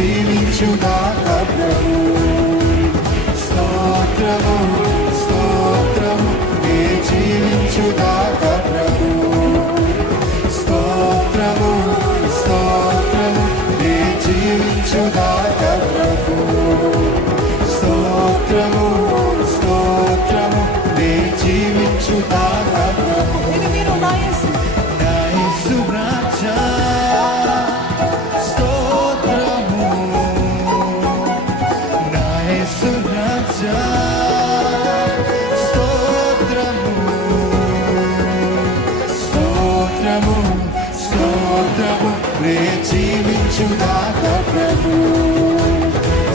జీవించుగాక ప్రభు. స్తోత్రము స్తోత్రము నే జీవించుగాక ప్రభు. స్తోత్రము స్తోత్రము నే జీవించుగాక ప్రభు. స్తోత్రము స్తోత్రము నే జీవించుగాక ప్రభు. ఇది మీరు నా యేసు రాజా స్తోత్రము. నా యేసు రాజా స్తోత్రము. స్తోత్రము స్తోత్రము నే జీవించుగాక ప్రభు.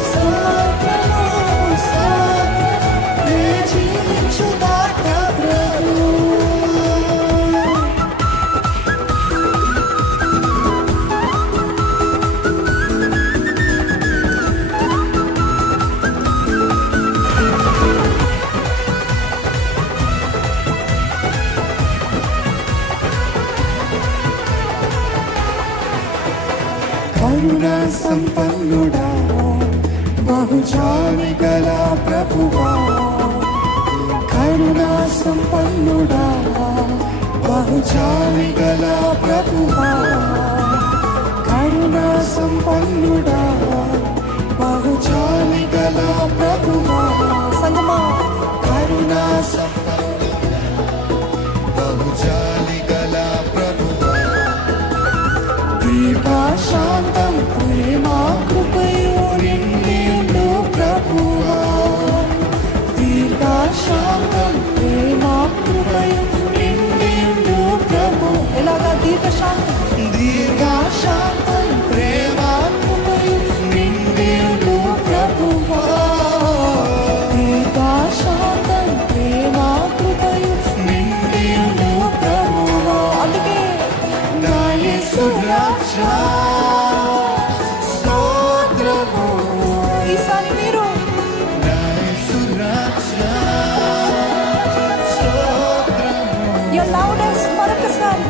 స్తోత్రము స్తోత్రము నే జీవించుగాక ప్రభు. కరుణా సంపన్నుడా బహుజాలి గల ప్రభువా. కరుణా సంపన్నుడా బహుజాలి గల ప్రభువా. కరుణా సంపన్నుడా బహుజాలి గల ప్రభువా. సంగమా కరుణా సంపన్నుడా బహుజాలి గల ప్రభువా. దీర్ఘశాంతం ప్రేమ కృపయు నిండియుండు ప్రభువా. దీర్ఘశాంతం ప్రేమ కృపయు నిండియుండు ప్రభు. ఎలాగా దీర్ఘశాంతం దీర్ఘశాంతం ప్రేమ కృపయు నిండియుండు ప్రభువా. దీర్ఘశాంతం ప్రేమ కృపయు నిండియుండు ప్రభువా. అందుకే నా యేసు రాజా స్తోత్రము. ఈసారి మీరు నా యేసు రాజా స్తోత్రము. your loudest మరొకసారి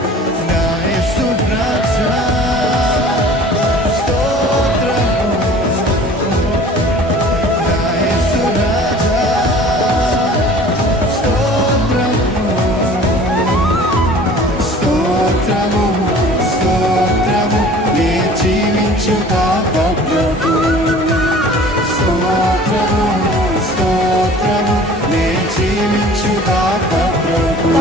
నా యేసు రాజా స్తోత్రము. నా యేసు రాజా స్తోత్రము. స్తోత్రము స్తోత్రము నే జీవించుగాక ప్రభు. స్తోత్రము స్తోత్రము నే జీవించుగాక ప్రభు.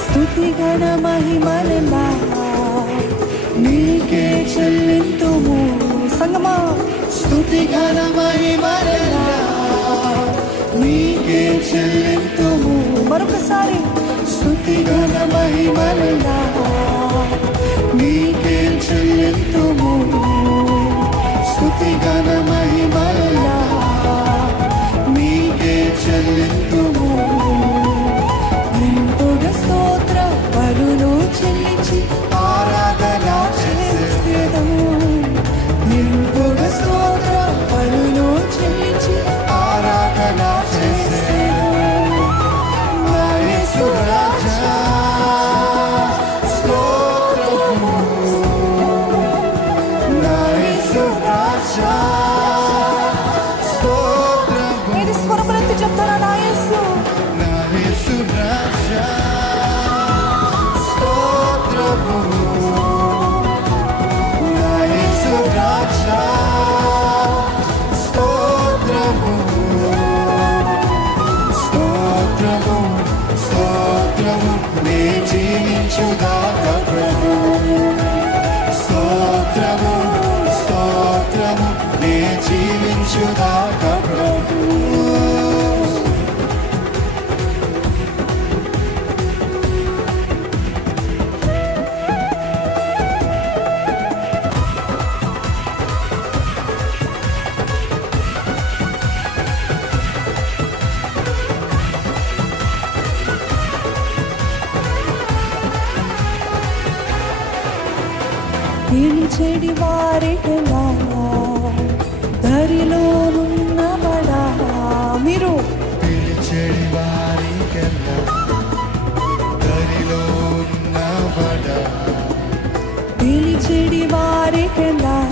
స్తుతి గణ మహిమలెల్లా నీకే చెల్లింతుము. సంగమా స్తుతి ఘన మహిమలెల్లా నీకే చెల్లింతుము. మరొకసారి స్తుతి ఘన మహిమలెల్లా నీకే చెల్లింతుము. స్తుతి ఘన మహిమలెల్లా నీకే చెల్లింతుము. నింపుగా స్తోత్ర బలులు చెల్లించి ఆరాధన చేసేదము. నింపుగా స్తోత్ర బలులు చెల్లించి ఆరాధన చేసేదము. నా యేసు రాజా స్తోత్రము. నా యేసు రాజా స్తోత్రము. ఏది స్వరములెత్తి చెప్తారా నా యేసు నా యేసు రాజా స్తోత్రము. నా యేసు రాజా స్తోత్రము. స్తోత్రము స్తోత్రము నే జీవించుగాక ప్రభు. స్తోత్రము స్తోత్రము నే జీవించుగాక ప్రభు. పిలిచెడి వారికలా నీకెలా